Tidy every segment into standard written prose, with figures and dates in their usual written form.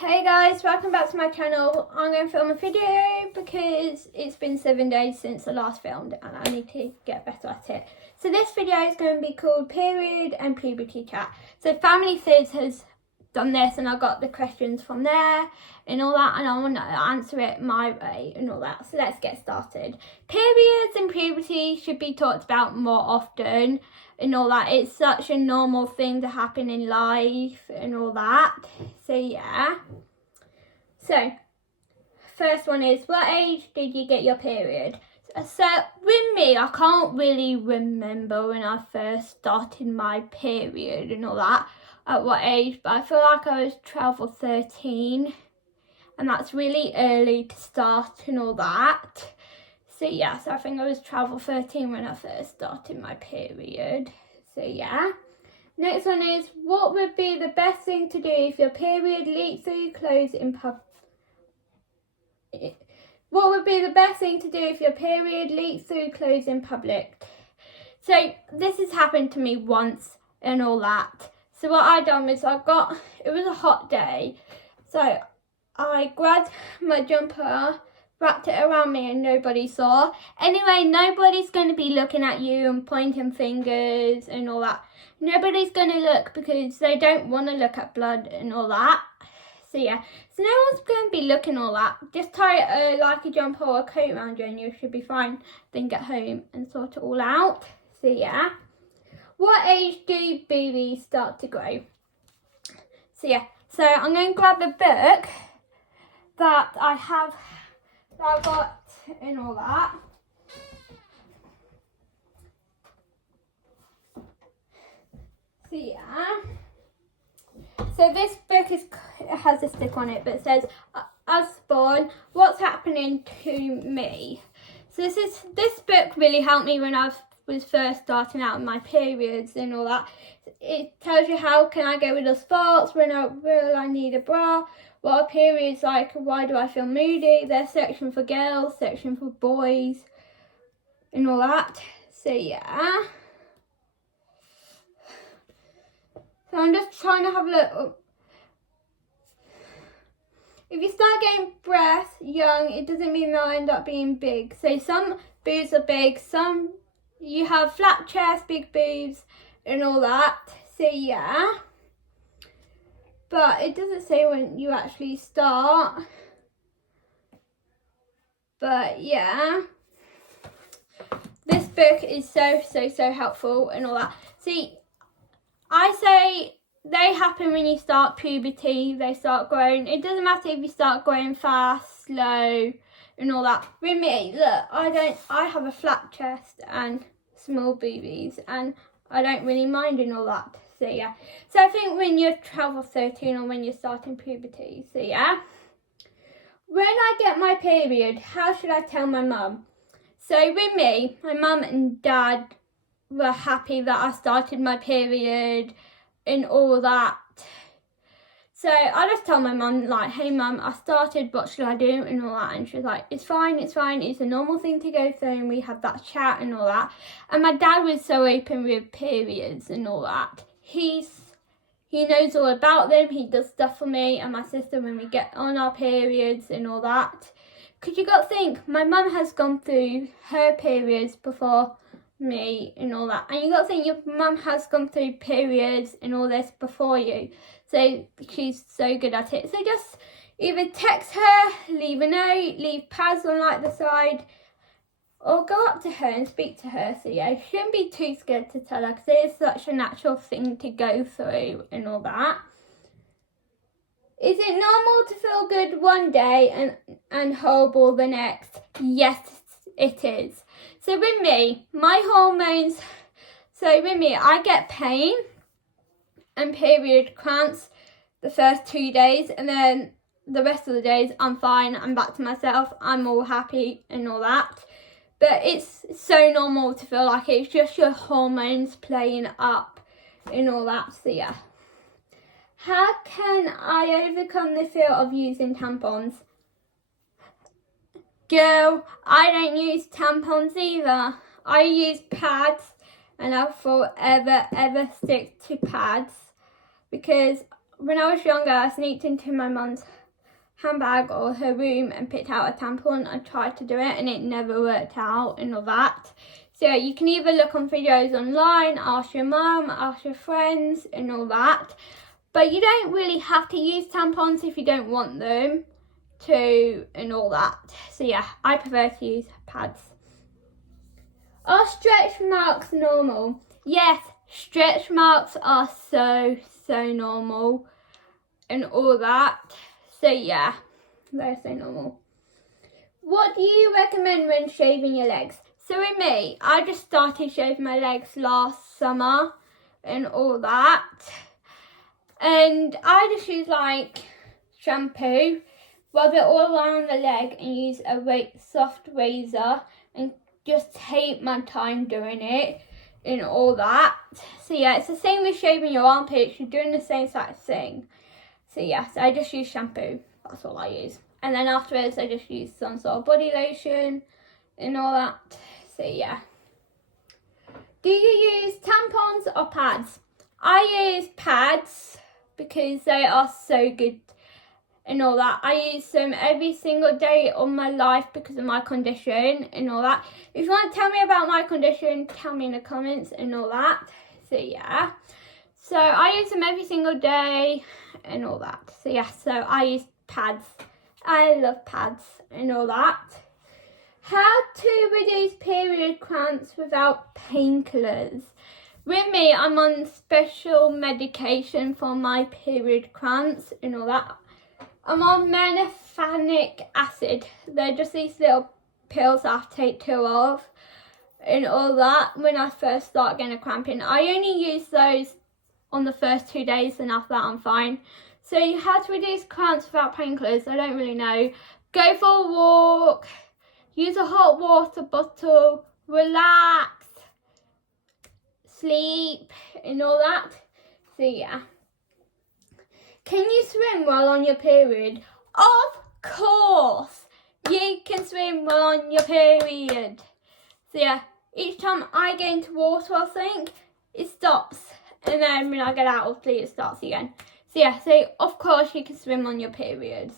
Hey guys, welcome back to my channel. I'm going to film a video because it's been 7 days since the last filmed and I need to get better at it. So this video is going to be called Period and Puberty Chat. So Family Fizz has done this and I got the questions from there and all that, and I want to answer it my way and all that. So let's get started. Periods and puberty should be talked about more often and all that. It's such a normal thing to happen in life and all that. So yeah. So first one is, what age did you get your period? So with me, I can't really remember when I first started my period and all that, at what age, but I feel like I was 12 or 13 and that's really early to start and all that. So yeah, so I think I was 12 or 13 when I first started my period. So yeah. Next one is, what would be the best thing to do if your period leaked through your clothes in public? What would be the best thing to do if your period leaked through clothes in public? So this has happened to me once and all that. So what I done was it was a hot day. So I grabbed my jumper, wrapped it around me and nobody saw. Anyway, nobody's going to be looking at you and pointing fingers and all that. Nobody's going to look because they don't want to look at blood and all that. So yeah, so no one's going to be looking all that. Just tie like a jumper or a coat around you and you should be fine. Then get home and sort it all out. So yeah. What age do babies start to grow? So yeah, so I'm going to grab a book that I got and all that. So yeah. So this book has a stick on it, but it says, as born, what's happening to me? So this book really helped me when I was first starting out in my periods and all that. It tells you how can I get rid of spots, when will I need a bra, what are periods like, why do I feel moody, there's section for girls, section for boys and all that. So yeah. So I'm just trying to have a look. If you start getting breasts young, it doesn't mean they'll end up being big. So some boobs are big, some you have flat chest, big boobs and all that. So yeah. But it doesn't say when you actually start. But yeah. This book is so helpful and all that. See, I say they happen when you start puberty, they start growing. It doesn't matter if you start growing fast, slow and all that. With me, look, I have a flat chest and small boobies and I don't really mind and all that. So yeah. So I think when you're 12 or 13 or when you're starting puberty. So yeah. When I get my period, how should I tell my mum? So with me, my mum and dad were happy that I started my period and all that. So I just told my mum, like, hey mum, I started, what should I do and all that, and she was like, it's fine, it's a normal thing to go through, and we had that chat and all that. And my dad was so open with periods and all that. He knows all about them, he does stuff for me and my sister when we get on our periods and all that. Because you got to think, my mum has gone through her periods before me and all that, and you got to think your mum has gone through periods and all this before you, so she's so good at it. So just either text her, leave a note, leave pads on like the side, or go up to her and speak to her. So yeah, you shouldn't be too scared to tell her because it is such a natural thing to go through and all that. Is it normal to feel good one day and horrible the next? Yes, it is. So with me, my hormones, I get pain and period cramps the first 2 days, and then the rest of the days I'm fine, I'm back to myself, I'm all happy and all that. But it's so normal to feel like it's just your hormones playing up and all that. So yeah. How can I overcome the fear of using tampons? Girl, I don't use tampons either. I use pads and I'll forever stick to pads because when I was younger, I sneaked into my mum's handbag or her room and picked out a tampon. I tried to do it and it never worked out and all that. So you can either look on videos online, ask your mum, ask your friends and all that. But you don't really have to use tampons if you don't want them to and all that. So yeah, I prefer to use pads. Are stretch marks normal? Yes, stretch marks are so normal and all that. So yeah, they're so normal. What do you recommend when shaving your legs? So with me, I just started shaving my legs last summer and all that. And I just use like shampoo, rub it all around the leg and use a soft razor and just take my time doing it and all that. So yeah, it's the same with shaving your armpits. You're doing the same exact thing. So yes, I just use shampoo. That's all I use. And then afterwards, I just use some sort of body lotion and all that. So yeah. Do you use tampons or pads? I use pads because they are so good and all that. I use them every single day of my life because of my condition and all that. If you want to tell me about my condition, tell me in the comments and all that. So yeah. So I use them every single day and all that. So yeah, so I use pads. I love pads and all that. How to reduce period cramps without painkillers. With me, I'm on special medication for my period cramps and all that. I'm on methylphenic acid. They're just these little pills I have to take 2 of and all that when I first start getting a cramping. I only use those on the first 2 days and after that I'm fine. So how to reduce cramps without painkillers, I don't really know. Go for a walk, use a hot water bottle, relax, sleep and all that. So yeah. Can you swim while on your period? Of course, you can swim while on your period. So yeah, each time I get into water or something, it stops. And then when I get out of sleep, it starts again. So yeah, so of course you can swim on your periods.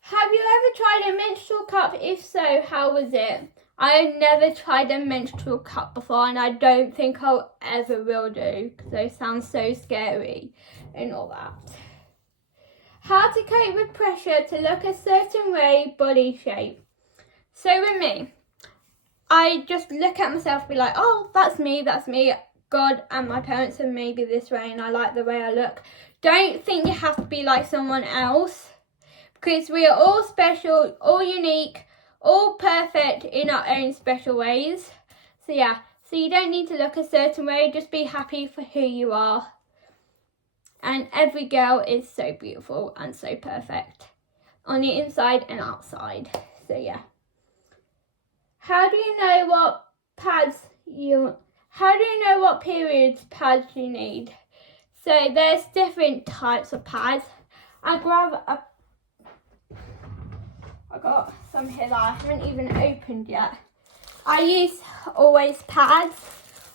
Have you ever tried a menstrual cup? If so, how was it? I have never tried a menstrual cup before and I don't think I'll ever will do because they sound so scary and all that. How to cope with pressure to look a certain way, body shape. So with me, I just look at myself and be like, oh, that's me. God and my parents have made me this way and I like the way I look. Don't think you have to be like someone else because we are all special, all unique, all perfect in our own special ways. So yeah, so you don't need to look a certain way, just be happy for who you are. And every girl is so beautiful and so perfect on the inside and outside. So yeah. How do you know what periods pads you need? So there's different types of pads. I got some here that I haven't even opened yet. I use Always pads.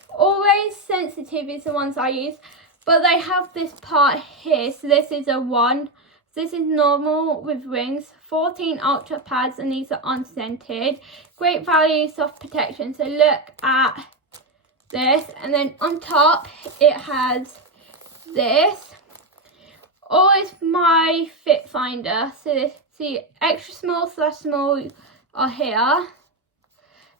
Always Sensitive is the ones I use, but they have this part here. So this is a 1. This is normal with rings. 14 ultra pads and these are unscented. Great value, soft protection. So look at this, and then on top it has this. Always My Fit Finder. So this, see, extra small / small are here.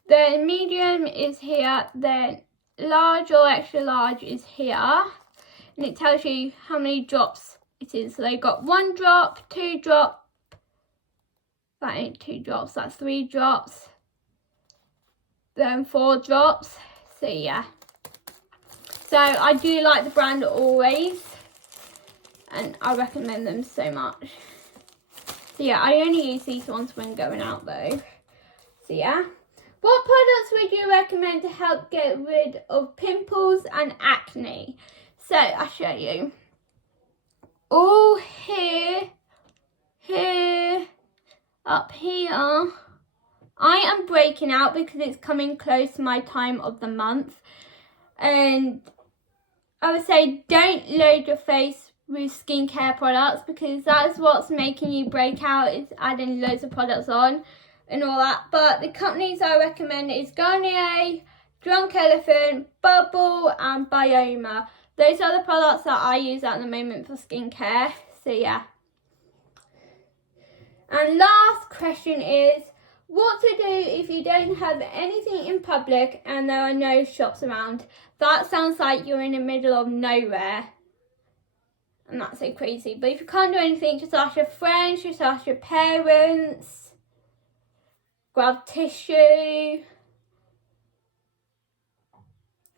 Then medium is here. Then large or extra large is here. And it tells you how many drops it is. So they got 1 drop, 2 drop. That ain't 2 drops, that's 3 drops. Then 4 drops. So yeah. So I do like the brand Always. And I recommend them so much. So yeah, I only use these ones when going out though. So yeah. What products would you recommend to help get rid of pimples and acne? So I'll show you. All here, up here. I am breaking out because it's coming close to my time of the month. And I would say don't load your face with skincare products, because that's what's making you break out, is adding loads of products on and all that. But the companies I recommend is Garnier, Drunk Elephant, Bubble and Bioma. Those are the products that I use at the moment for skincare. So yeah. And last question is, what to do if you don't have anything in public and there are no shops around? That sounds like you're in the middle of nowhere. And that's so crazy. But if you can't do anything, just ask your friends, just ask your parents. Grab tissue.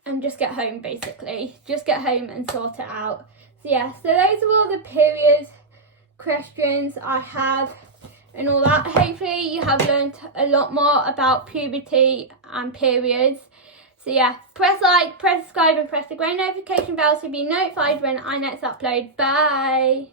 And just get home, basically. Just get home and sort it out. So yeah, so those are all the period questions I have and all that. Hopefully you have learned a lot more about puberty and periods. So yeah, press like, press subscribe and press the grey notification bell to be notified when I next upload. Bye!